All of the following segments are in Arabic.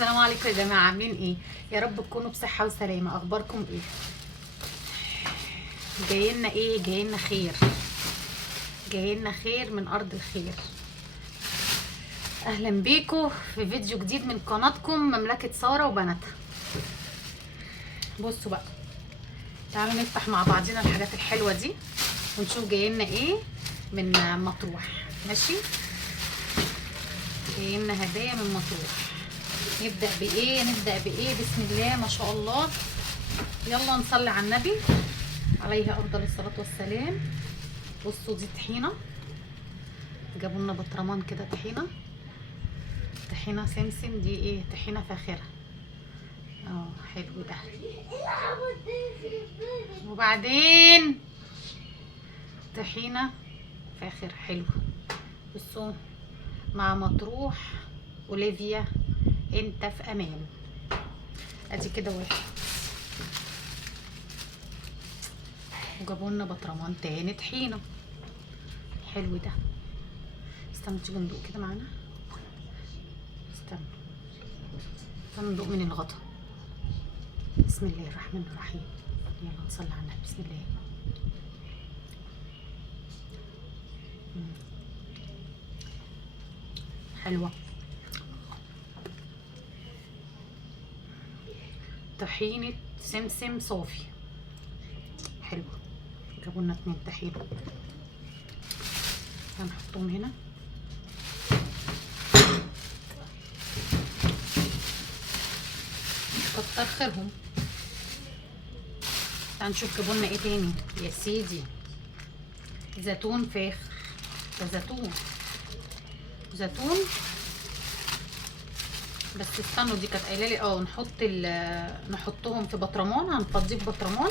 السلام عليكم يا جماعه، عاملين ايه؟ يا رب تكونوا بصحه وسلامه. اخباركم ايه؟ جايلنا ايه؟ جايلنا خير، جايلنا خير من ارض الخير. اهلا بيكم في فيديو جديد من قناتكم مملكه ساره وبناتها. بصوا بقى، تعالوا نفتح مع بعضنا الحاجات الحلوه دي ونشوف جايلنا ايه من مطروح. ماشي، جايلنا هدايا من مطروح. نبدأ بإيه؟ بسم الله ما شاء الله. يلا نصلي على النبي عليه أفضل الصلاة والسلام. بصوا دي طحينة، جابوا لنا بطرمان كده طحينة سمسم. دي ايه؟ طحينة فاخرة. حلو ده. وبعدين طحينة فاخر حلو. بصوا، مع مطروح اوليفيا انت في امان. ادي كده واحد، وجابوا لنا بطرمان تاني طحينه. حلو ده. استنوا تيجوا ندوق كده معانا. استنوا ندوق من الغطا. بسم الله الرحمن الرحيم. يلا نصلي على النبي. بسم الله. حلوه، طحينه سمسم صافي. حلوه. جابوا لنا 2 طحينه، هنحطهم هنا. كتر خيرهم. تعال نشوف جابوا لنا ايه تاني يا سيدي. زيتون فاخر. ده زيتون. بس استنوا، دي كانت قايله لي نحطهم في برطمان. هنفضيه في برطمان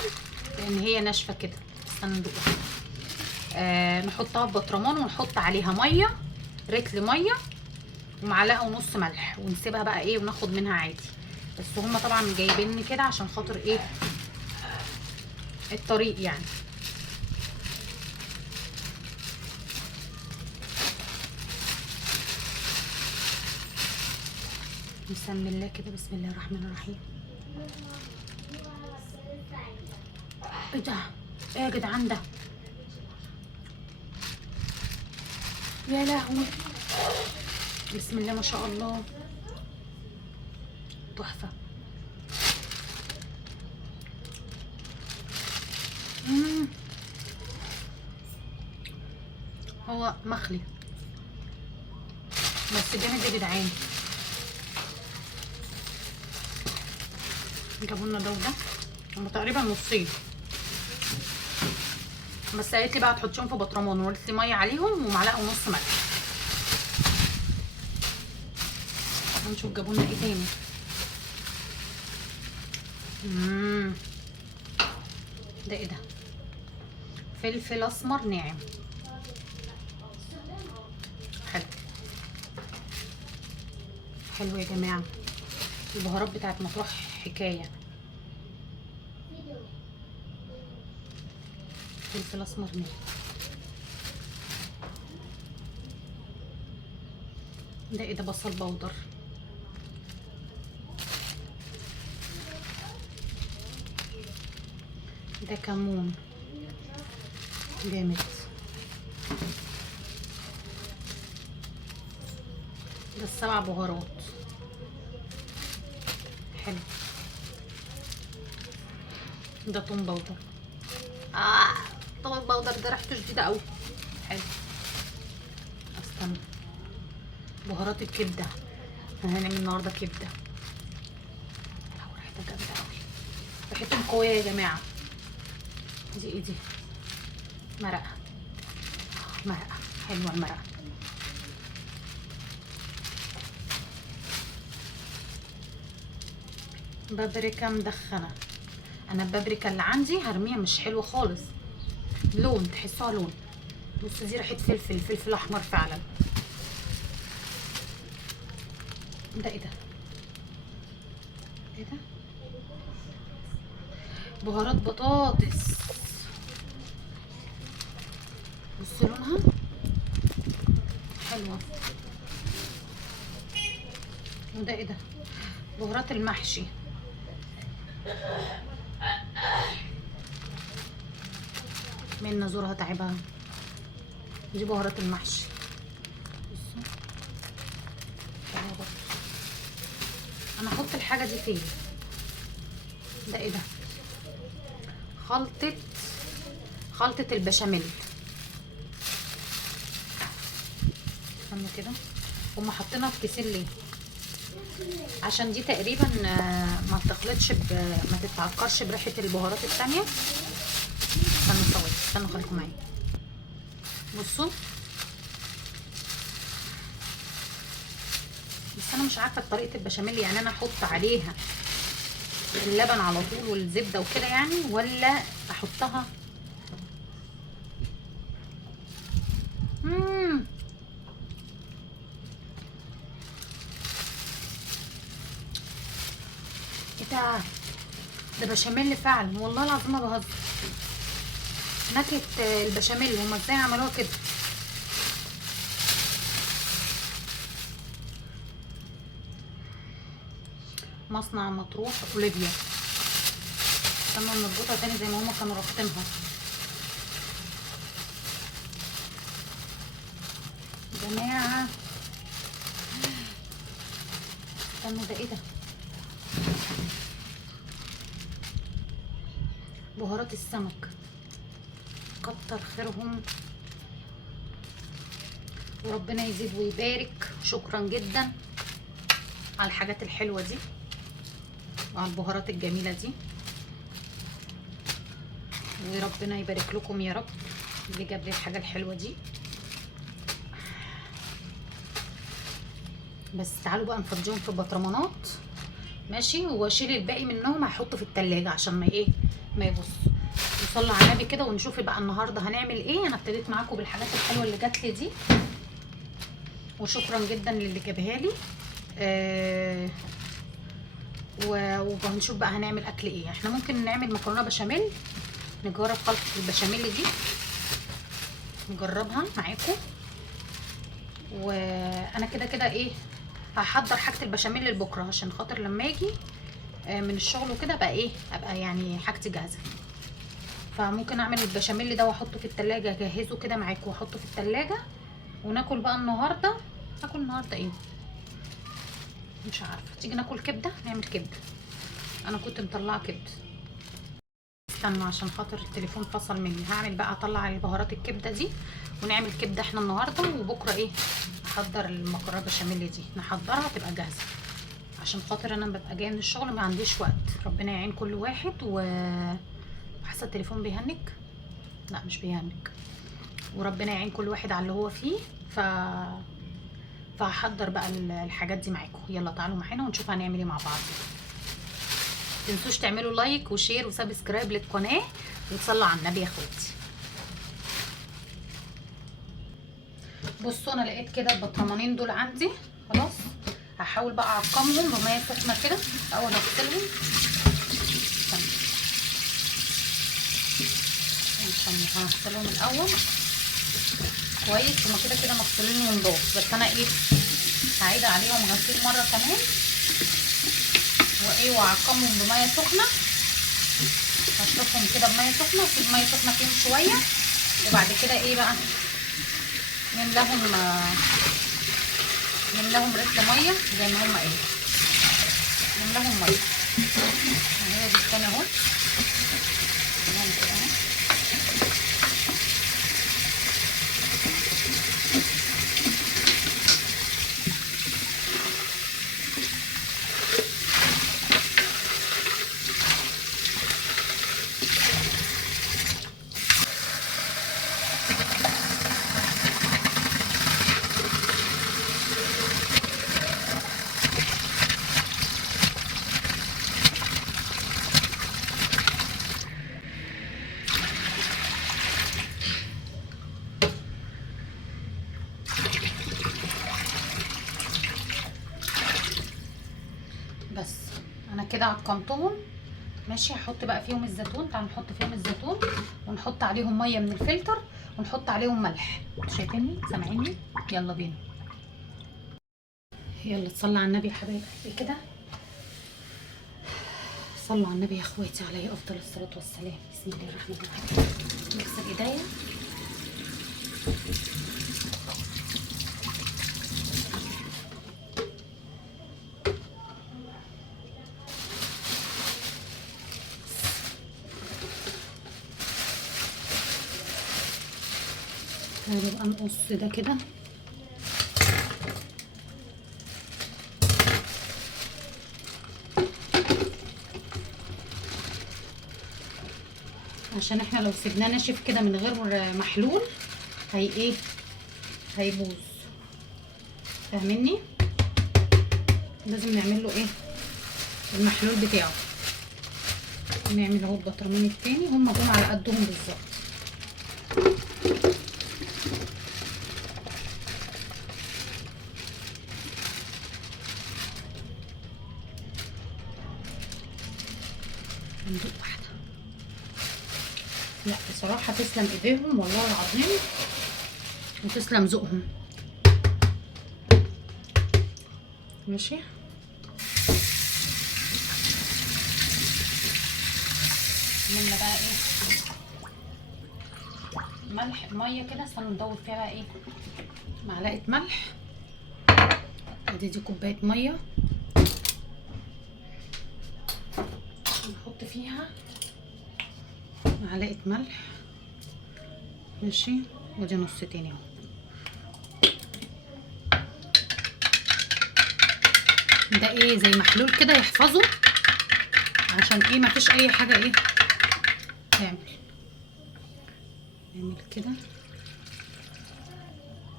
لان هي ناشفه كده. استنوا ندوقها. نحطها في برطمان ونحط عليها ميه، رتل ميه ومعلقه ونص ملح، ونسيبها بقى ايه وناخد منها عادي. بس هما طبعا جايبيني كده عشان خاطر ايه؟ الطريق يعني. بسم الله كده. بسم الله الرحمن الرحيم. ايه ده؟ ايه يا جدعان ده؟ يا لهوي، بسم الله ما شاء الله، تحفه. هو مخلي بس جامد يا جدعان. جابوا لنا ده وده، هما تقريبا نصين. بس قالت لي بقى تحطيهم في برطمان وقالت لي ميه عليهم ومعلقه ونص ملح. هنشوف جابوا لنا ايه تاني. ده ايه ده؟ فلفل اسمر ناعم. حلو حلو يا جماعه. البهارات بتاعت مطروح حكايه. فلفل اسمر ناعم. ده ايه ده؟ بصل بودر. ده كمون جامد. ده 7 بهارات. حلو. ده توم بودر. توم بودر ده ريحته شديده قوي. حلو. استنى، بهارات الكبده. هنعمل النهارده كبده. ريحتها جامده قوي، ريحتهم قويه يا جماعه. دي ايه دي؟ مرقه. حلوه المرقه. بابريكا مدخنه. انا البابريكا اللي عندي هرميها، مش حلوه خالص. لون تحسوها لون. بصوا دي ريحه فلفل احمر فعلا. ده ايه ده؟ ايه ده؟ بهارات بطاطس. بصوا لونها حلوه. وده ايه ده؟ بهارات المحشي. منى زورها تعبها. دي بهارات المحشي. بصوا انا احط الحاجه دي فين؟ ده ايه ده؟ خلطه البشاميل. استنوا كده، هما حاطينها في كيسين ليه؟ عشان دي تقريبا ما تخلطش ما تتعكرش بريحه البهارات التانية. استنوا ثواني، استنوا خليكم معايا. بصوا، بس انا مش عارفه طريقه البشاميل، يعني انا احط عليها اللبن على طول والزبده وكده يعني، ولا احطها؟ ايه ده بشاميل فعلا، والله العظيم ما بهزر. نكهه البشاميل، هما ازاي عملوها كده؟ مصنع مطروح اوليفيا. استنوا نربطها تاني زي ما هما كانوا رابطينها. جماعه استنوا، ده ايه ده؟ بهارات السمك، كتر خيرهم وربنا يزيد ويبارك. شكرا جدا على الحاجات الحلوه دي وعلى البهارات الجميله دي، وربنا يبارك لكم يا رب اللي جاب لي الحاجه الحلوه دي. بس تعالوا بقى نفضيهم في البطرمانات، ماشي، واشيل الباقي منهم هحطه في التلاجة عشان ما يبص. نصلي على النبي كده ونشوف بقى النهارده هنعمل ايه. انا ابتديت معاكم بالحاجات الحلوه اللي جات لي دي، وشكرا جدا للي جابها لي. وهنشوف بقى هنعمل اكل ايه. احنا ممكن نعمل مكرونه بشاميل، نجرب خلطه البشاميل دي، نجربها معاكم. وانا كده كده ايه، هحضر حاجه البشاميل لبكره عشان خاطر لما اجي من الشغل وكده ابقى يعني حاجتي جاهزه. فممكن اعمل البشاميل ده واحطه في التلاجة، اجهزه كده معاكم واحطه في التلاجة، وناكل بقى النهارده. ناكل النهارده ايه؟ مش عارفه. تيجي ناكل كبده؟ نعمل كبده. انا كنت مطلعه كبده. استنوا عشان خاطر التليفون فصل مني. هعمل بقى، اطلع البهارات الكبده دي ونعمل كبده احنا النهارده، وبكره ايه احضر المكرونه بشاميل دي، نحضرها تبقى جاهزه عشان خاطر انا ببقى جايه من الشغل ما عنديش وقت. ربنا يعين كل واحد. حاسه التليفون بيهنج، لا مش بيهنج. وربنا يعين كل واحد على اللي هو فيه. فهحضر بقى الحاجات دي معاكم. يلا تعالوا معانا ونشوف هنعمل ايه مع بعض. متنسوش تعملوا لايك وشير وسبسكرايب للقناه وتصلوا على النبي يا اخواتي. بصوا انا لقيت كده البطرمانين دول عندي خلاص. هحاول بقى اعقمهم بميه سخنه كده اول اغسلهم. هغسلهم الاول كويس. هما كده كده مغسولين ونضاف، بس انا ايه هعيد عليهم غسيل مره كمان وايه، واعقمهم بميه سخنه. هشطفهم كده بميه سخنه واسيب ميه سخنه فيهم شويه، وبعد كده ايه بقى نملاهم ريحه ميه زي ما هما ايه، نملاهم ميه. هي دي الثانيه اهو. بس انا كده عقمتهم ماشي. هحط بقى فيهم الزيتون. تعالوا نحط فيهم الزيتون ونحط عليهم ميه من الفلتر ونحط عليهم ملح. شايفيني سامعيني؟ يلا بينا. يلا تصلي على النبي يا حبايبي كده. صلوا على النبي يا اخواتي عليه افضل الصلاه والسلام. بسم الله الرحمن الرحيم. نغسل ايديا. هنبقى نقص ده كده عشان احنا لو سيبناه ناشف كده من غير محلول ايه هيبوظ، فاهميني؟ لازم نعمل له ايه المحلول بتاعه. نعمل اهو البطرمان التاني، هما جم على قدهم بالظبط. ندوق واحده. لا بصراحه تسلم ايديهم والله العظيم، وتسلم ذوقهم. ماشي. عملنا بقى ايه ملح ميه كده. استنوا ندور فيها بقى ايه معلقه ملح. دي كوبايه ميه نحط فيها معلقه ملح. ماشي. ودي نص تاني اهو. ده ايه زي محلول كده يحفظه، عشان ايه مفيش اي حاجه ايه نعمل كده.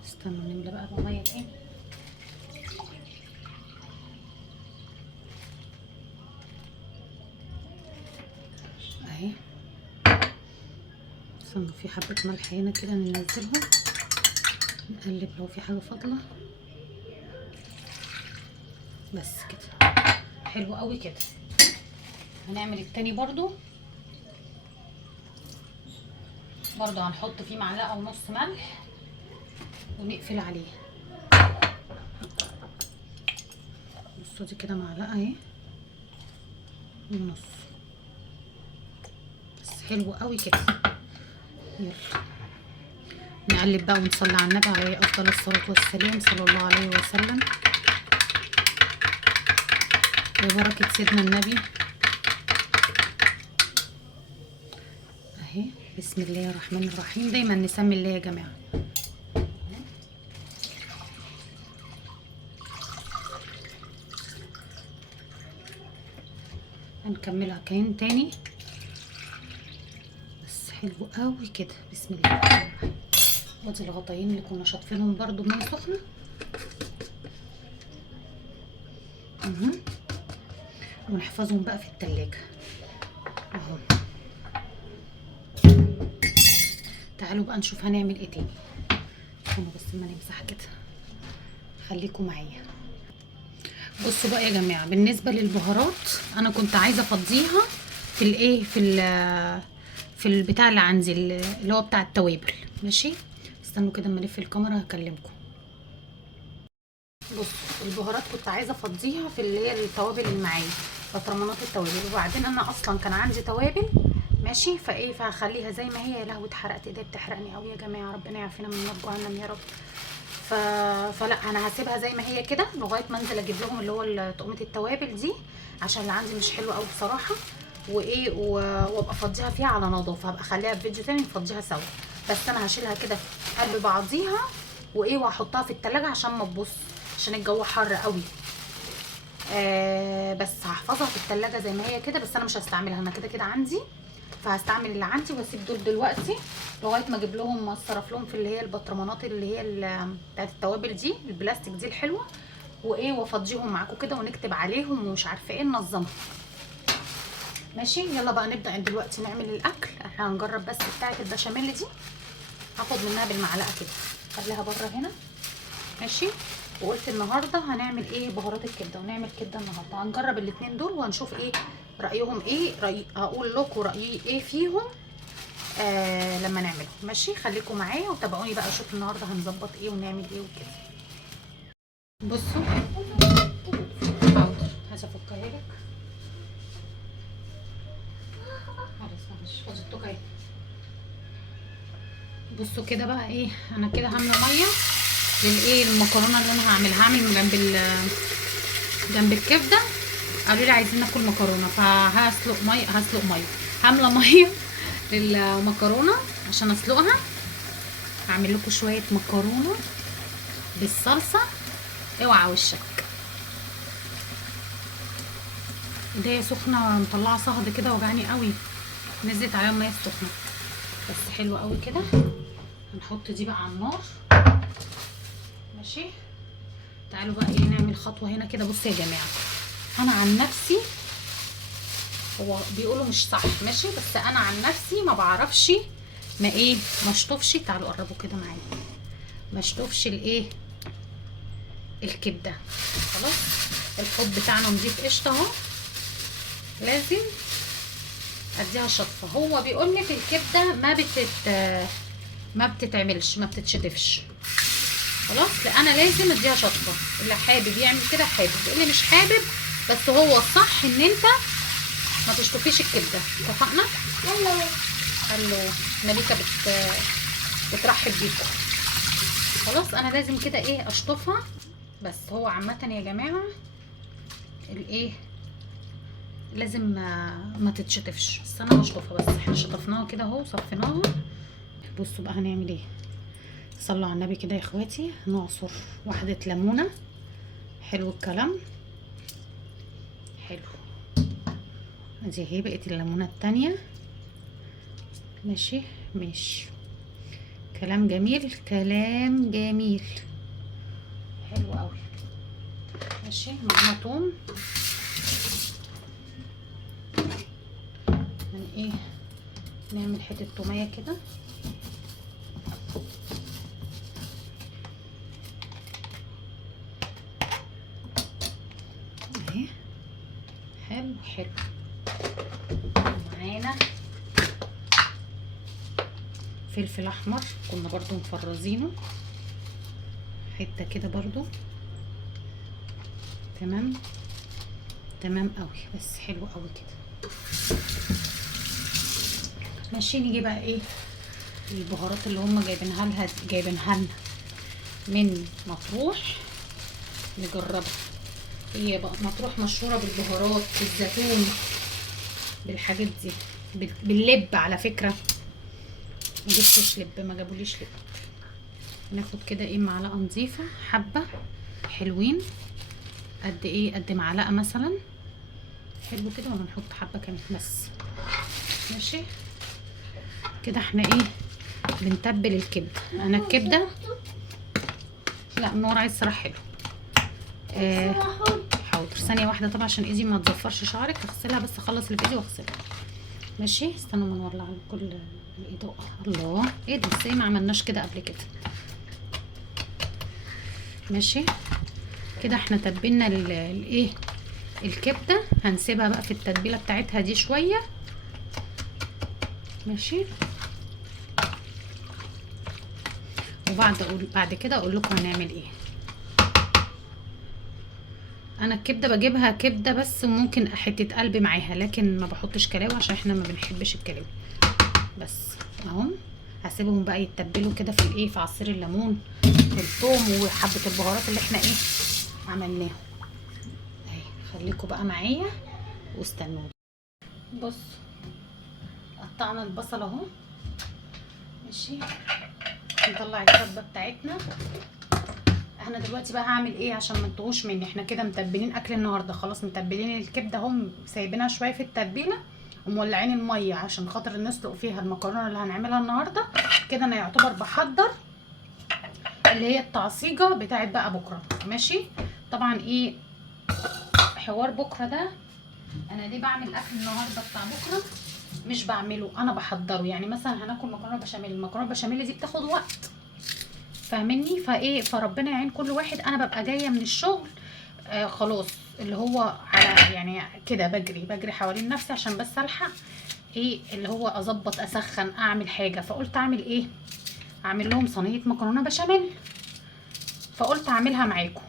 استنوا نملى بقى الميه تاني. اهي. استنوا في حبه ملح هنا كده ننزلهم، نقلب لو في حاجه فاضله. بس كده حلو قوي كده. هنعمل التاني برضو هنحط فيه معلقه ونص ملح ونقفل عليه. بصوا دي كده معلقه اهي ونص. بس حلو قوي كده. يلا نقلب بقى ونصلي على النبي عليه افضل الصلاه والسلام صلى الله عليه وسلم. ببركه سيدنا النبي. اهي. بسم الله الرحمن الرحيم. دايما نسمي الله يا جماعه. هنكملها كمان تاني. بس حلو قوي كده. بسم الله الرحمن الرحيم. ودي الغطايين اللي كنا شاطفينهم برضو بميه سخنه. ونحفظهم بقى في التلاجة اهو. تعالوا بقى نشوف هنعمل ايه تاني. استنوا بس ما نمسح كده. خليكم معايا. بصوا بقى يا جماعه، بالنسبه للبهارات انا كنت عايزه افضيها في الايه في البتاع اللي عندي اللي هو بتاع التوابل. ماشي. استنوا كده اما الف الكاميرا هكلمكم. بصوا البهارات كنت عايزه افضيها في اللي هي التوابل اللي معايا، بطرمانات التوابل. وبعدين انا اصلا كان عندي توابل ماشي، فهخليها زي ما هي. يا لهوي اتحرقت ايديا، بتحرقني قوي يا جماعه. ربنا يعافينا من نار جهنم يا رب. فلا انا هسيبها زي ما هي كده لغايه ما انزل اجيب لهم اللي هو طقمه التوابل دي، عشان اللي عندي مش حلو قوي بصراحه. وابقى افضيها فيها على نظافه. هبقى اخليها في فيديو تاني نفضيها سوا. بس انا هشيلها كده في قلب بعضيها وهحطها في التلاجة عشان ما تبص، عشان الجو حر قوي. بس هحفظها في التلاجة زي ما هي كده. بس انا مش هستعملها، انا كده كده عندي، فهستعمل اللي عندي واسيب دول دلوقتي لغايه ما اجيب لهم اصرف لهم في اللي هي البطرمانات اللي هي بتاعت التوابل دي، البلاستيك دي الحلوه. وافضيهم معاكم كده ونكتب عليهم ومش عارفه ايه ننظمها. ماشي. يلا بقى نبدا دلوقتي نعمل الاكل. احنا هنجرب بس بتاعه البشاميل دي. هاخد منها بالمعلقه كده، خليها بره هنا. ماشي. وقلت النهارده هنعمل ايه بهارات الكبده، ونعمل كبده النهارده. هنجرب الاثنين دول وهنشوف ايه رايهم ايه. هقول لكم رايي ايه فيهم لما نعملهم. ماشي. خليكم معايا وتابعوني بقى اشوف النهارده هنظبط ايه ونعمل ايه وكده. بصوا حاضر، عايزه افكها لك. حطيته اهي. بصوا كده بقى ايه، انا كده هعمل ميه للايه المكرونه اللي انا هعملها. هعمل من جنب الكبده. قالوا لي عايزين ناكل مكرونه، فهسلق ميه هامله ميه للمكرونه عشان اسلقها. هعمل لكم شويه مكرونه بالصلصه. اوعى وشك، ايديا سخنه مطلعه صهد كده، وجعاني قوي. نزلت عليها ميه سخنه بس حلوه قوي كده. هنحط دي بقى على النار. ماشي، تعالوا بقى ايه نعمل خطوه هنا كده. بصوا يا جماعه، انا عن نفسي، هو بيقولوا مش صح ماشي، بس انا عن نفسي ما بعرفش ما اشطفش. تعالوا قربوا كده معايا. ما اشطفش الايه الكبده. خلاص، الحوض بتاعنا نضيف قشطه اهو، لازم اديها شطفه. هو بيقول لك الكبده ما بتتعملش، ما بتتشطفش. خلاص، لا انا لازم اديها شطفه. اللي حابب يعمل كده حابب، اللي مش حابب بس هو الصح ان انت ما تشطفيش الكبده. اتفقنا؟ هلو مليكه بترحب بيكم. خلاص، انا لازم كده ايه اشطفها. بس هو عامه يا جماعه الايه لازم ما تتشطفش، بس انا بشطفها. بس احنا شطفناها كده اهو وصفيناها. بصوا بقى هنعمل ايه. صلوا على النبي كده يا اخواتي. نعصر واحده ليمونه. حلو الكلام، حلو. ادي اهي بقت الليمونه التانية. ماشي ماشي، كلام جميل كلام جميل، حلو قوي. ماشي، معانا توم. من ايه نعمل حته توميه كده اهي. حلو حلو. معانا فلفل احمر كنا برضو مفرزينه حته كده برضو. تمام تمام قوي، بس حلو قوي كده. ماشي، نيجي بقى ايه البهارات اللي هم جايبينها لنا من مطروح. نجربها. هي بقى مطروح مشهوره بالبهارات، بالزيتون، بالحاجات دي، باللب على فكره. ما جبتش لب، ما جابوليش لب. ناخد كده ايه معلقه نظيفه، حبه حلوين قد ايه، قد معلقه مثلا. حلو كده، وهنحط حبه كمان بس. ماشي كده. احنا ايه بنتبل الكبده. انا الكبده لا نور عايز صراحه حلو. حاضر، ثانيه واحده طبعا عشان ايدي ما تزفرش شعرك. هغسلها بس، اخلص اللي في ايدي واغسلها. ماشي، استنوا ما نولع كل الاضاءه. الله، ايه ده؟ ازاي ما عملناش كده قبل كده؟ ماشي كده. احنا تبلنا الايه الكبده. هنسيبها بقى في التتبيله بتاعتها دي شويه. ماشي، بعد كده اقول لكم هنعمل ايه. انا الكبده بجيبها كبده بس، وممكن حته قلب معاها، لكن ما بحطش كلاوي عشان احنا ما بنحبش الكلاوي. بس اهو هسيبهم بقى يتبلوا كده في الايه، في عصير الليمون، في الثوم، وحبه البهارات اللي احنا ايه عملناهم. اهي خليكم بقى معايا واستنوا. بص، قطعنا البصل اهو. ماشي، نطلع الكبه بتاعتنا. احنا دلوقتي بقى هعمل ايه عشان ما تتوهوش مني. احنا كده متبلين اكل النهارده خلاص. متبلين الكبده اهو، سايبينها شويه في التتبيله، ومولعين الميه عشان خاطر نسلق فيها المكرونه اللي هنعملها النهارده. كده انا يعتبر بحضر اللي هي التعصيجه بتاعت بقى بكره. ماشي، طبعا ايه حوار بكره ده، انا ليه بعمل اكل النهارده بتاع بكره؟ مش بعمله، انا بحضره. يعني مثلا هناكل مكرونه بشاميل. المكرونه بشاميل دي بتاخد وقت، فاهمني؟ فايه، فربنا يعين كل واحد. انا ببقى جايه من الشغل خلاص، اللي هو على يعني كده بجري حوالين نفسي عشان بس الحق ايه اللي هو اظبط، اسخن، اعمل حاجه. فقلت اعمل ايه، اعمل لهم صينيه مكرونه بشاميل. فقلت اعملها معاكم.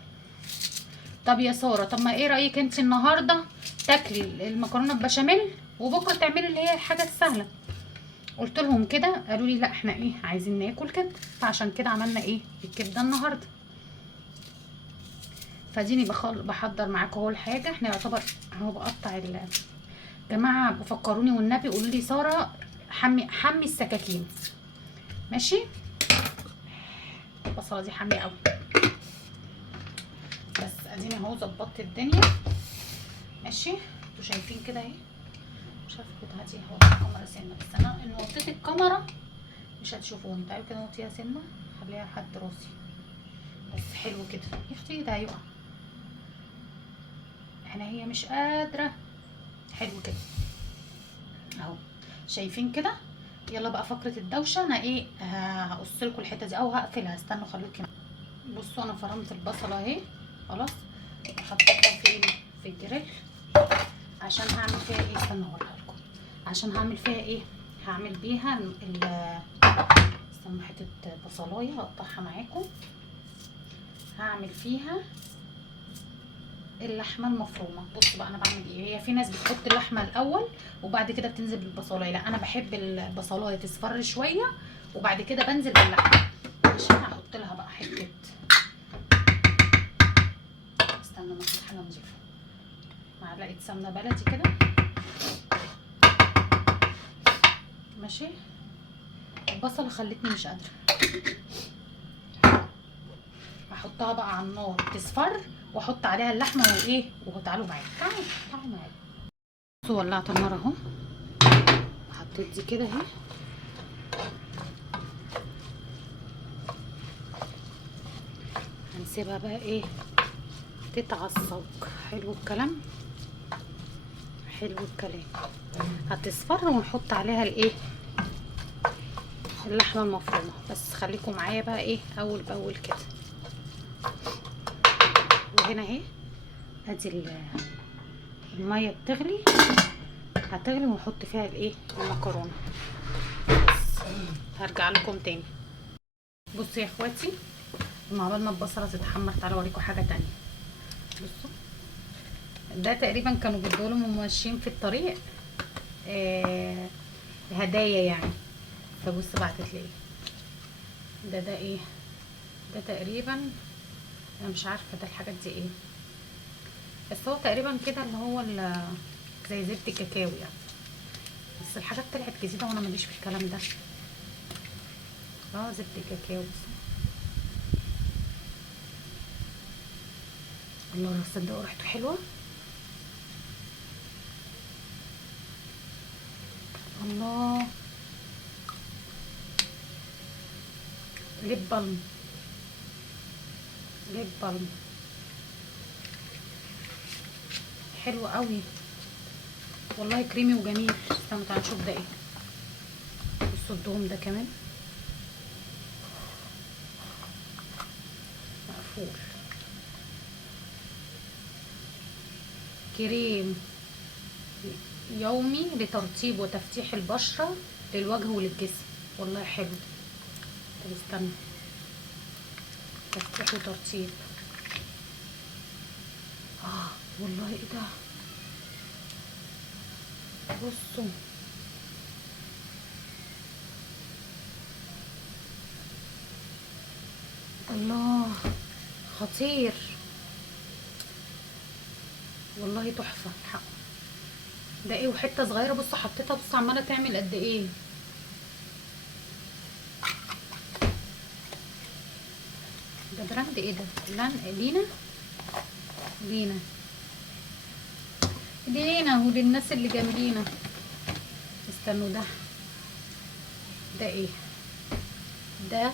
طب يا ساره، طب ما ايه رايك انت النهارده تاكلي المكرونه بشاميل، وبكره تعملي اللي هي الحاجه السهله؟ قلت لهم كده قالوا لي لا احنا ايه عايزين ناكل كده، فعشان كده عملنا ايه الكبده النهارده. فاديني بحضر معاكم اهو الحاجه. احنا يعتبر اهو بقطع جماعه بفكروني والنبي قولوا لي ساره حمي السكاكين ماشي. البصله دي حاميه قوي، بس اديني اهو ظبطت الدنيا ماشي. انتوا شايفين كده اهي، مش عارفه كنت هاتي اهو الكاميرا سنه، بس انا ان وطيت الكاميرا مش هتشوفوني. تعالوا كده نوطيها سنه، خليها لحد راسي بس. حلو كده يا اختي، ده هيقع احنا، هي مش قادره. حلو كده اهو، شايفين كده. يلا بقى فقره الدوشه. انا ايه هقص لكم الحته دي او هقفلها، استنوا خليكم. بصوا انا فرمت البصله اهي خلاص، وحطيتها في الجريل عشان هعمل فيها ايه. استنوا اوريها لكم عشان هعمل فيها ايه. هعمل بيها استنوا حته بصلايه هقطعها معاكم. هعمل فيها اللحمه المفرومه. بصوا بقى انا بعمل ايه. هي في ناس بتحط اللحمه الاول وبعد كده بتنزل بالبصلايه، لا انا بحب البصلايه تصفر شويه وبعد كده بنزل باللحمه. ماشي، هحط لها بقى حته، استنى ناخد حاجه نضيفه، معلقه سمنه بلدي كده ماشي. البصله خلتني مش قادره. هحطها بقى على النار تصفر واحط عليها اللحمه وايه. وتعالوا معايا، تعالوا معايا. بصوا ولعت النار اهو، حطيت دي كده اهي. هنسيبها بقى ايه تتعصج. حلو الكلام، حلو الكلام. هتصفر ونحط عليها الايه اللحمه المفرومه. بس خليكم معايا بقى ايه اول باول كده. وهنا اهي ادي الميه بتغلي، هتغلي ونحط فيها الايه المكرونه. بس هرجع لكم تاني. بصوا يا اخواتي، لما عملنا البصله تتحمر تعالوا اوريكم حاجه تانية. بصوا ده تقريبا كانوا بيدوا لهم ماشيين في الطريق هدايا يعني. فبص بعتت لي ايه ده ايه ده تقريبا، انا مش عارفه ده الحاجات دي ايه، بس هو تقريبا كده اللي هو زي زبده الكاكاو يعني. بس الحاجات طلعت جديده وانا ماليش في الكلام ده. زبده الكاكاو. الله، صدقوا ريحته حلوه. الله، ليب بالم، ليب بالم حلو قوي والله، كريمي وجميل. استنوا تعالوا نشوف ده ايه. بصوا الدوم ده كمان مقفول. كريم يومي لترطيب وتفتيح البشرة للوجه وللجسم. والله حلو. طب استنى، تفتيح وترطيب. والله ايه ده. بصوا الله، خطير والله، تحفه حق. ده ايه وحته صغيره. بصوا حطيتها، بصوا عماله تعمل قد ايه. ده براند ايه ده؟ لينا لينا لينا وللناس اللي جنبينا. استنوا ده ايه ده؟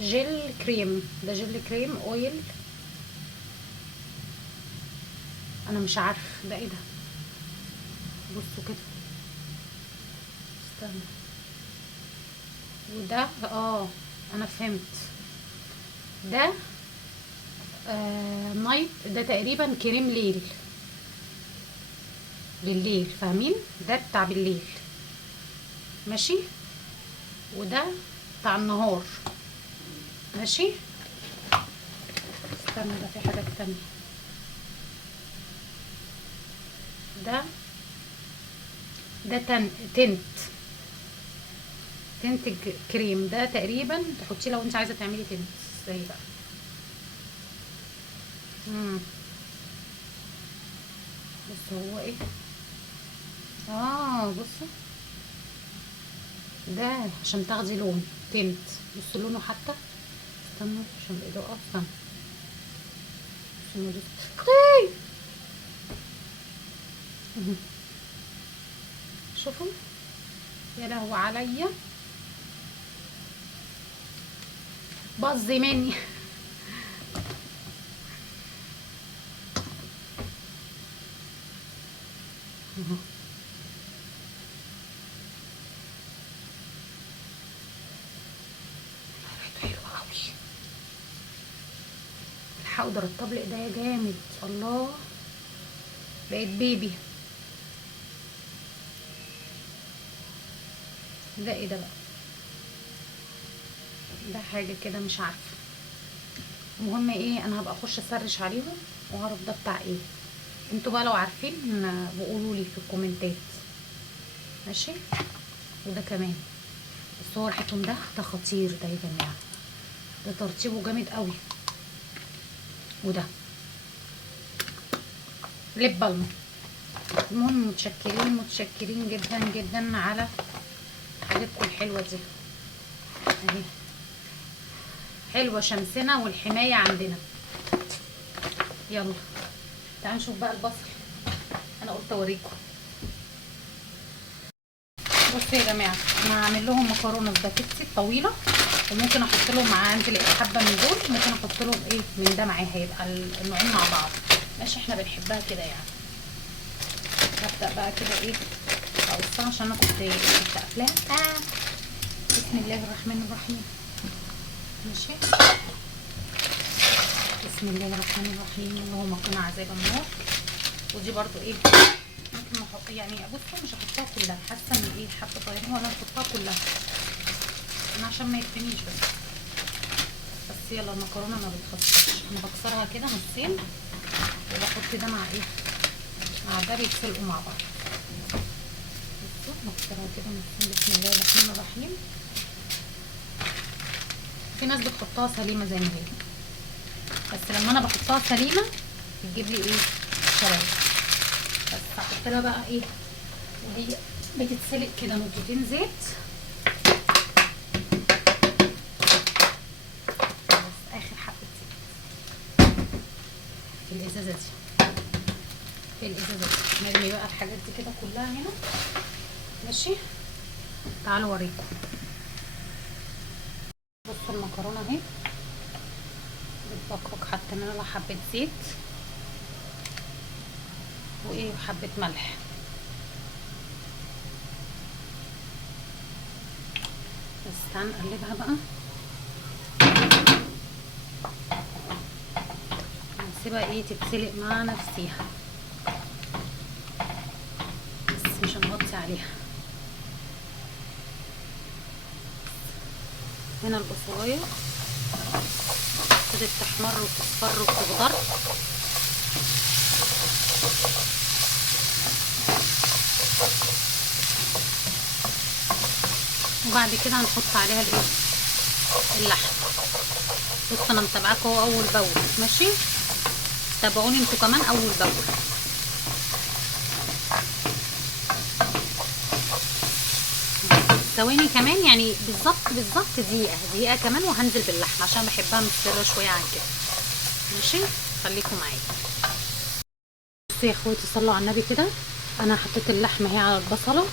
جل كريم. ده جل كريم اويل. انا مش عارف ده ايه ده. بصوا كده، استنى. وده انا فهمت. ده نايت. ده تقريبا كريم ليل، لليل فاهمين. ده بتاع بالليل ماشي، وده بتاع النهار ماشي. استنى، ده في حاجات تانية. ده تنت. تنت كريم ده تقريبا تحطيه لو انت عايزه تعملي تنت ازاي بقى. بص هو ايه، بصوا ده عشان تاخدي لون تنت. بصوا لونه حتى، استنوا عشان الاضاءه، استنوا عشان شوفوا يا لهو عليا باظ مني. الحق ارطب لي ايديا جامد. الله بقيت بيبي. ده ايه ده بقى؟ ده حاجه كده مش عارفه. المهم ايه، انا هبقى اخش اسرش عليهم واعرف ده بتاع ايه. انتوا بقى لو عارفين بقولوا لي في الكومنتات ماشي. وده كمان بس هو ريحتهم ده خطير ده يا جماعه، ده ترطيبه جامد قوي. وده ليب بالم. المهم متشكرين جدا جدا على حاجتكم الحلوه دي اهي، حلوه شمسنا والحمايه عندنا. يلا تعالوا نشوف بقى البصل. انا قلت اوريكم. بصوا يا جماعه انا هعمل لهم مكرونه سباكيتي طويله، وممكن احط لهم معاه عندي حبه من دول، ممكن احط لهم ايه من ده معاه، هيبقى النوعين مع بعض ماشي. احنا بنحبها كده يعني. هبدا بقى كده ايه اقصها عشان انا كنت قافلاها. بسم الله الرحمن الرحيم ماشي. بسم الله الرحمن الرحيم. اللهم قنا عذاب النار. ودي برضو ايه ممكن نحط يعني، بصوا مش هحطها كلها، حاسه ان ايه حبه صغيرين ولا نحطها كلها انا عشان ما يتفنيش بس يلا المكرونه ما بتخسرش. انا بكسرها كده نصين وبحط ده مع ايه مع ده بيتسلقوا مع بعض. بصوا بكسرها كده نصين. بسم الله الرحمن الرحيم. في ناس بتحطها سليمه زي ما هي، بس لما انا بحطها سليمه بتجيب لي ايه شرايح. بس هحط لها بقى ايه، ودي بتتسلق كده نقطتين زيت بس، اخر حبه زيت في الازازه دي. نرمي بقى الحاجات دي كده كلها هنا ماشي. تعالوا اوريكم. بصوا المكرونه اهي بتبقبق، حطينا لها حبه زيت وايه وحبه ملح. بس تعالى نقلبها بقى، نسيبها ايه تتسلق مع نفسيها بس مش هنغطي عليها. هنا البصلايه ابتدت تحمر وتصفر وتخضر. وبعد كده هنحط عليها الايه اللحم. بصوا انا متابعاكم اهو اول باول ماشي، تابعوني انتوا كمان اول باول. ثواني كمان يعني بالظبط دقيقه كمان وهنزل باللحمه عشان بحبها مصفره شويه عن كده ماشي. خليكم معايا. بصوا يا اخواتي صلوا على النبي كده. انا حطيت اللحمه اهي على البصله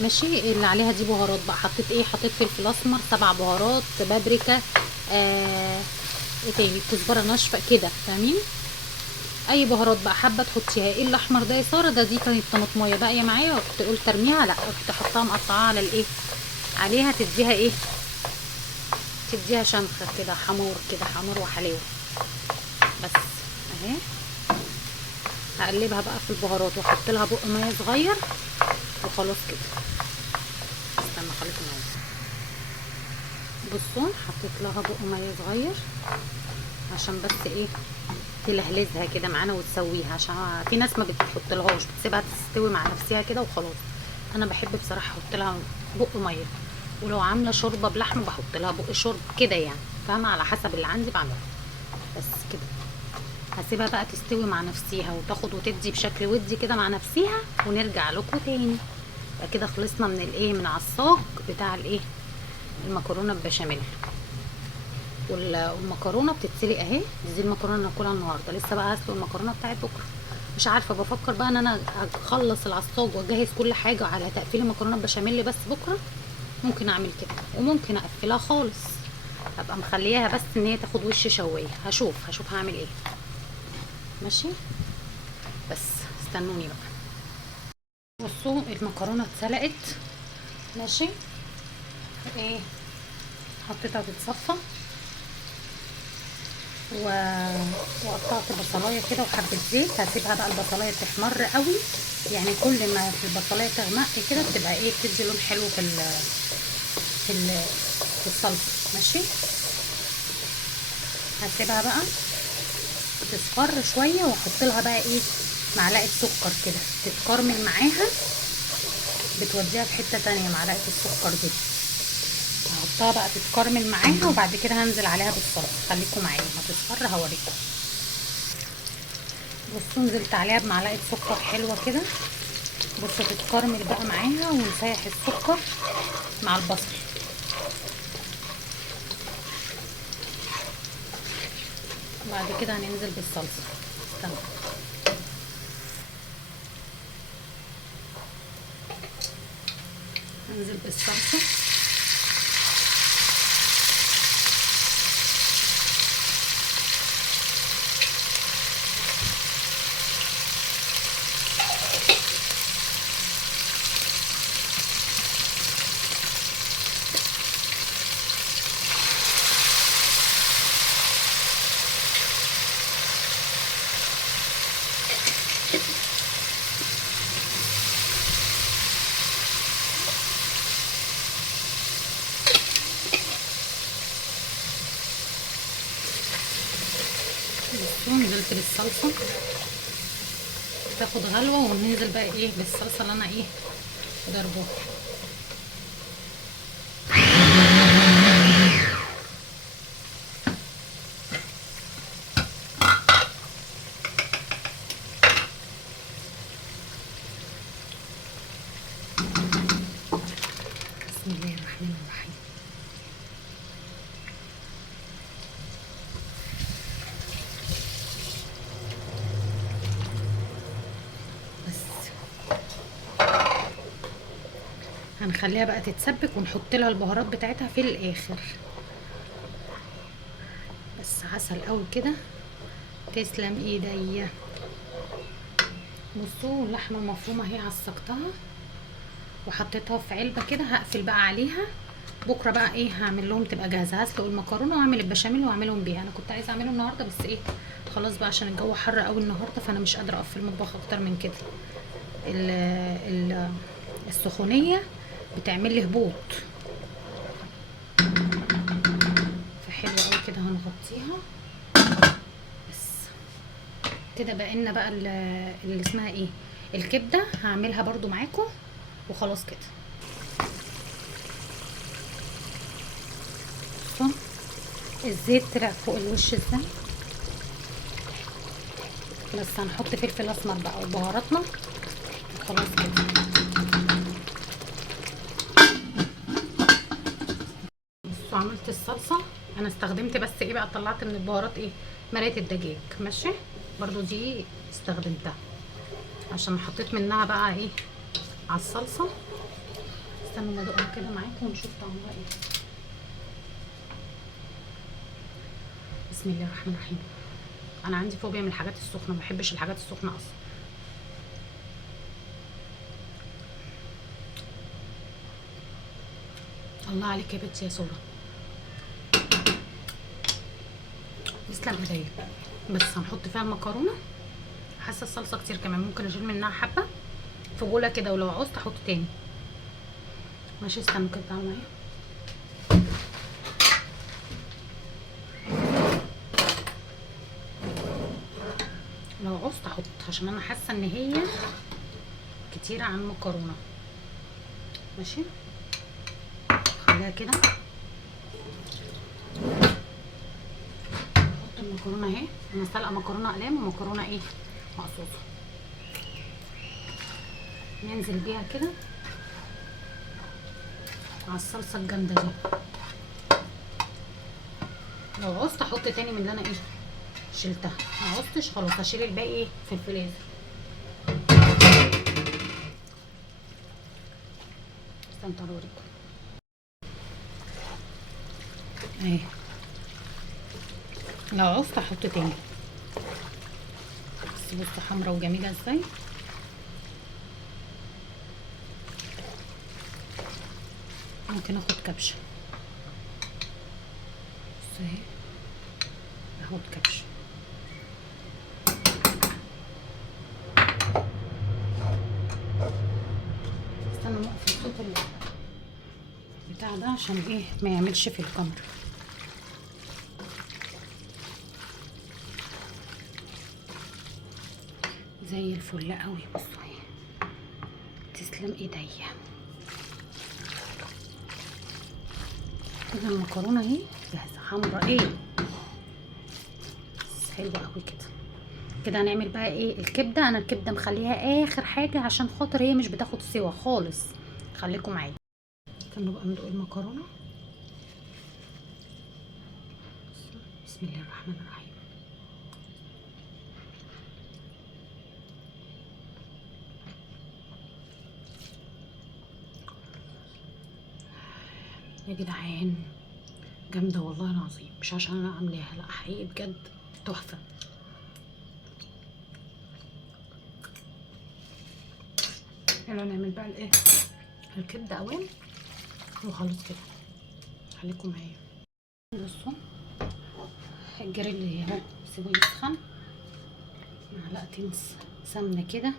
ماشي. اللي عليها دي بهارات بقى، حطيت ايه، حطيت فلفل اسمر 7 بهارات، بابريكا، ايه تاني، كزبره ناشفه كده فاهمين. اي بهارات بقى حابه تحطيها. ايه الاحمر ده يا ساره؟ ده دي كانت طماطميه باقيه معايا كنت قلت ارميها، لا رحت حطاها مقطعاها على الايه عليها، تديها ايه، تديها شمخه كده، حمار وحلاوه بس اهي. هقلبها بقى في البهارات واحط لها بق ميه صغير وخلاص كده. استنى خليكم معايا. بصوا حطيت لها بق ميه صغير عشان بس ايه تلهلزها كده معانا وتسويها، عشان في ناس ما بتحطلهاش بتسيبها تستوي مع نفسها كده وخلاص. انا بحب بصراحه احط لها بق ميه ولو عامله شوربه بلحمه بحط لها بق شوربه كده يعني، فاهمه؟ على حسب اللي عندي بعمله. بس كده هسيبها بقى تستوي مع نفسيها وتاخد وتدي بشكل ودي كده مع نفسيها، ونرجع لكم تاني. يبقى كده خلصنا من الايه، من العصاج بتاع الايه، المكرونه البشاميل. والمكرونه بتتسلق اهي. دي المكرونه اللي هاكلها النهارده، لسه بقى هسلق المكرونه بتاعت بكره. مش عارفه، بفكر بقى ان انا اخلص العصاج واجهز كل حاجه على تقفيل المكرونه البشاميل بس بكره. ممكن اعمل كده، وممكن اقفلها خالص، هبقى مخليها بس ان هي تاخد وش شوايه. هشوف هعمل ايه. ماشي، بس استنوني بقى. بصوا المكرونه اتسلقت. ماشي، ايه، حطيتها تتصفى وقطعت بصلايه كده وحبه زيت. هسيبها بقى البصلايه تحمر قوي، يعني كل ما في البصلايه تغمق كده بتبقى ايه، بتدي لون حلو في ال في الصلصه. ماشي، هسيبها بقى تصفر شويه واحط لها بقى ايه، معلقه سكر كده تتكرمل معاها، بتوديها في حته تانية معلقه السكر دي. هحطها بقى تتكرمل معاها، وبعد كده هنزل عليها بالصلصه. خليكم معايا هتصفر هوريكم. بصوا نزلت عليها بمعلقه سكر حلوه كده. بصوا تتكرمل بقى معاها ونسيح السكر مع البصل. بعد كده هننزل بالصلصه. استنى، هنزل بالصلصه. بصوا نزلت بالصلصه تاخد غلوه، وننزل بقى ايه بالصلصه اللي انا ايه ضربوها. بسم الله الرحمن الرحيم. بس هنخليها بقى تتسبك ونحط لها البهارات بتاعتها في الاخر. بس عسل قوي كده، تسلم ايديا. بصوا اللحمه المفرومه اهي عصقتها وحطيتها في علبه كده. هقفل بقى عليها. بكره بقى ايه هعمل لهم تبقى جاهزه. هسلق المكرونه واعمل البشاميل واعملهم بيها. انا كنت عايزه اعمله النهارده بس ايه، خلاص بقى عشان الجو حر قوي النهارده، فانا مش قادره اقف في المطبخ اكتر من كده. ال ال السخونيه بتعمل لي هبوط. فحلوه قوي كده، هنغطيها. بس كده بقى لنا بقى اللي اسمها ايه، الكبده. هعملها برضو معاكم وخلاص كده. بصوا الزيت طلع فوق الوش ازاي. بس هنحط فلفل اسمر بقى وبهاراتنا وخلاص كده. بصوا عملت الصلصه. انا استخدمت بس ايه بقى، طلعت من البهارات ايه، مرقه الدجاج. ماشي، برضو دي استخدمتها عشان حطيت منها بقى ايه على الصلصه. استنوا ما ادوقها كده معاكم ونشوف طعمها ايه. بسم الله الرحمن الرحيم. انا عندي فوبيا من الحاجات السخنه، ما بحبش الحاجات السخنه اصلا. الله عليك يا بنتي يا سوره، تسلم ايديا. بس هنحط فيها المكرونه. حاسه الصلصه كتير كمان، ممكن اشيل منها حبه في بوله كده، ولو عوزت احط تاني. ماشي، استنوا كده تعالوا معايا. لو عوزت احط، عشان انا حاسه ان هي كتيره عن المكرونه. ماشي، عليها كده. نحط المكرونه اهي، انا سلقه مكرونه اقلام ومكرونه ايه مقصوصه، ننزل بيها كده على الصلصه الجامده دي. لو عوزت احط تاني من اللي انا ايه شلتها، ما عوزتش خلاص هشيل الباقي ايه في الفريزر. استنى اوريكم اهي، لو عوزت احط تاني. بس بصوا حمرا وجميله ازاي. ممكن اخد كبشه، بص اهي اخد كبشه. استنى نقف الصوت بتاع ده عشان ايه ما يعملش في الكاميرا. زي الفل قوي. بصوا اهي، تسلم ايديا. كده المكرونه اهي جاهزه حمرا ايه، بس حلوه قوي كده. كده هنعمل بقى ايه الكبده. انا الكبده مخليها اخر حاجه عشان خاطر هي مش بتاخد سوا خالص. خليكم معايا. استنوا بقى ندوق المكرونه. بسم الله الرحمن الرحيم. يا جدعان جامده والله العظيم، مش عشان انا عاملاها، لا حقيقي بجد تحفه. يلا نعمل بقى الايه الكبده اوام وخلاص كده. خليكم معايا. بصوا الجريل اهو سيبوه يسخن. معلقتين سمنه كده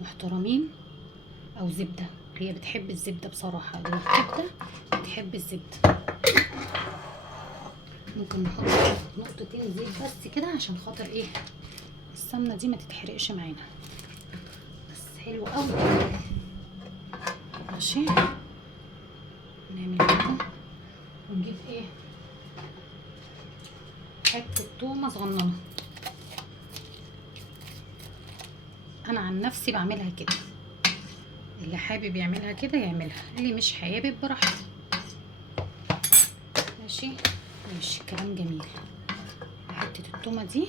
محترمين او زبده، هي بتحب الزبده بصراحه، الكبده بتحب الزبده. ممكن نحط نقطتين زيت بس كده عشان خاطر ايه السمنه دي ما تتحرقش معانا. بس حلو قوي. ماشي نعمل كده ونجيب ايه حته تومه صغننه. انا عن نفسي بعملها كده، اللي حابب يعملها كده يعملها، اللي مش حابب براحته. ماشي ماشي كلام جميل. حته التومه دي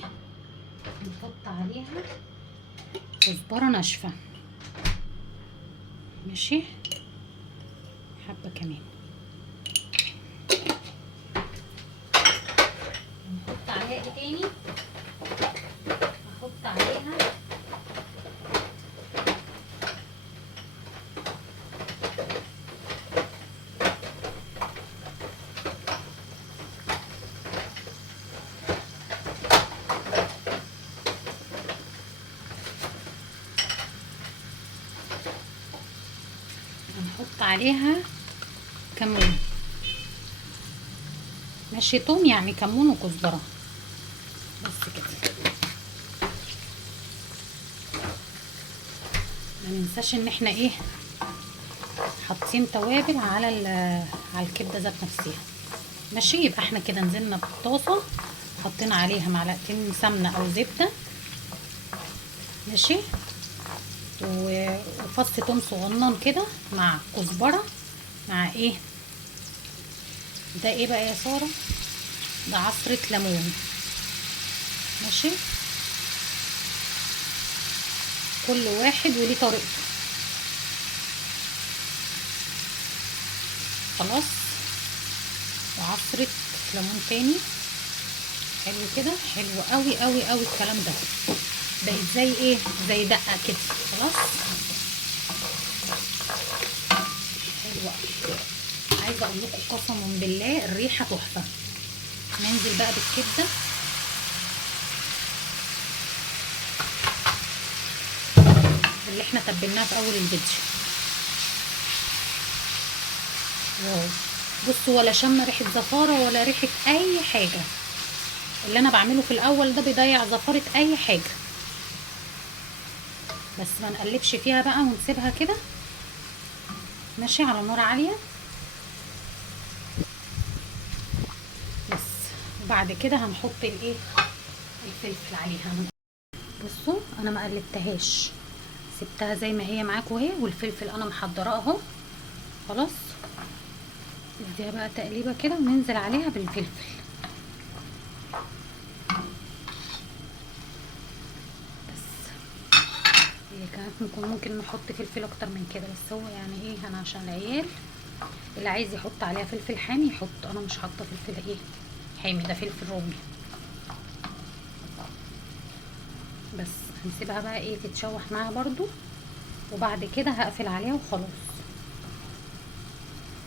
نحط عليها كزبره ناشفه. ماشي حبه كمان. نحط عليها ايه تاني؟ احط عليها هنحط عليها كمون. ماشي توم يعني كمون وكزبره بس كده. ما ننساش ان احنا ايه حاطين توابل على الكبده ذات نفسها. ماشي يبقى احنا كده نزلنا بالطاسه حطينا عليها معلقتين سمنه او زبده. ماشي وفص توم صغنن كده مع كزبره مع ايه ده ايه بقى يا ساره؟ ده عصره ليمون. ماشي كل واحد وليه طريقته. خلاص وعصره ليمون تاني. حلو كده، حلو قوي قوي قوي الكلام ده. بقت زي ايه زي دقه كده. خلاص حلو قوي. عايزه اقول لكم قسما بالله الريحه تحفه. ننزل بقى بالكبده اللي احنا تبلناها في اول الفيديو. واو بصوا ولا شم ريحه زفاره ولا ريحه اي حاجه. اللي انا بعمله في الاول ده بيضيع زفاره اي حاجه. بس ما نقلبش فيها بقى ونسيبها كده. ماشي على نار عاليه بعد كده هنحط الايه الفلفل عليها. بصوا انا ما قلبتهاش، سبتها زي ما هي معاكم اهي، والفلفل انا محضراه اهو خلاص. نديها بقى تقليبه كده وننزل عليها بالفلفل. بس هي كانت ممكن نحط فلفل اكتر من كده، بس هو يعني ايه، انا عشان العيال اللي عايز يحط عليها فلفل حامي يحط، انا مش حاطه فلفل ايه حامي، ده فلفل رومي. بس هنسيبها بقى ايه تتشوح معاها برضو، وبعد كده هقفل عليها وخلاص.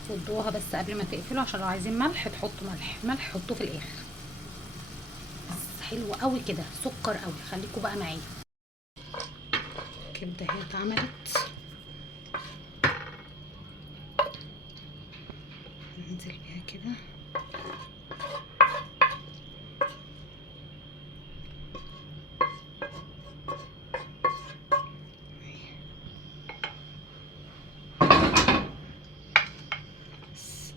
صدوها بس قبل ما تقفلوا، عشان لو عايزين ملح تحطوا ملح حطوه في الاخر. بس حلوه قوي كده، سكر قوي. خليكوا بقى معايا. كبده هي اتعملت، ننزل بيها كده.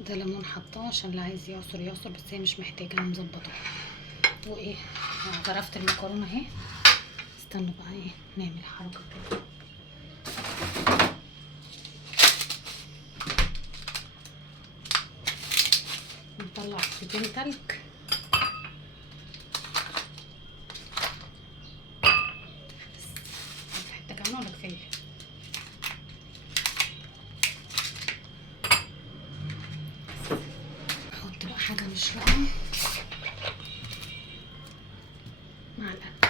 ده ليمون حطاه عشان اللي عايز يعصر يعصر، بس هي مش محتاجه، انا مظبطه. وايه غرفت المكرونه اهي. استنوا بقى ايه نعمل حركه كده. نطلع كوبين تلج. بس حته كمان ولا كفايه؟ نحط بقى حاجه مشرقه مع الاكل.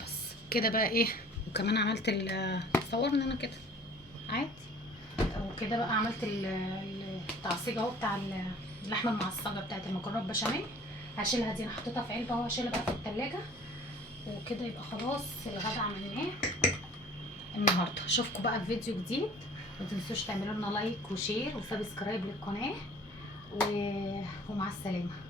بس كده بقى ايه. وكمان عملت صورنا انا كده عادي. وكده بقى عملت التعصيجه اهو بتاع اللحمه المعصجه بتاعت المكرونه البشاميل. هشيلها دي، انا حطيتها في علبه اهو، هشيلها بقى في التلاجة. وكده يبقى خلاص الغدا عملناه النهارده. اشوفكم بقى في فيديو جديد. ما تنسوش تعملوا لنا لايك وشير وسبسكرايب للقناه ومع السلامه.